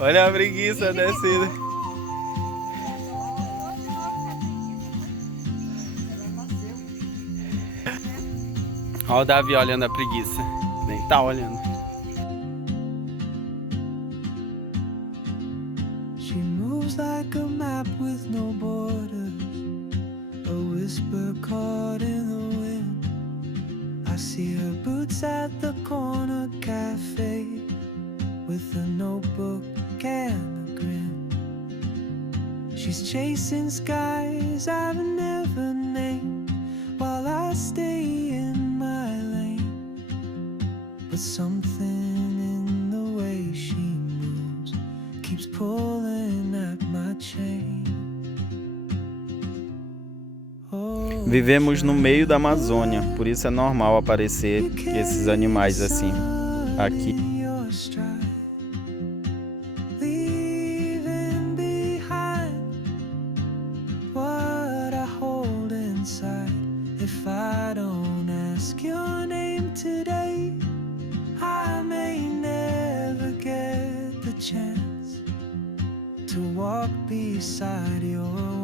Olha a preguiça descendo. Olha o Davi olhando a preguiça. Nem tá olhando. She moves like a map with no borders, a whisper caught in the wind. I see her boots at the corner cafe, with a notebook and a grin. She's chasing skies I've never named, while I stay in my lane. But something in the way she moves keeps pulling at my chain. Vivemos no meio da Amazônia, por isso é normal aparecer esses animais assim aqui. Leaving behind what I hold inside. If I don't ask your name today, I may never get the chance to walk beside your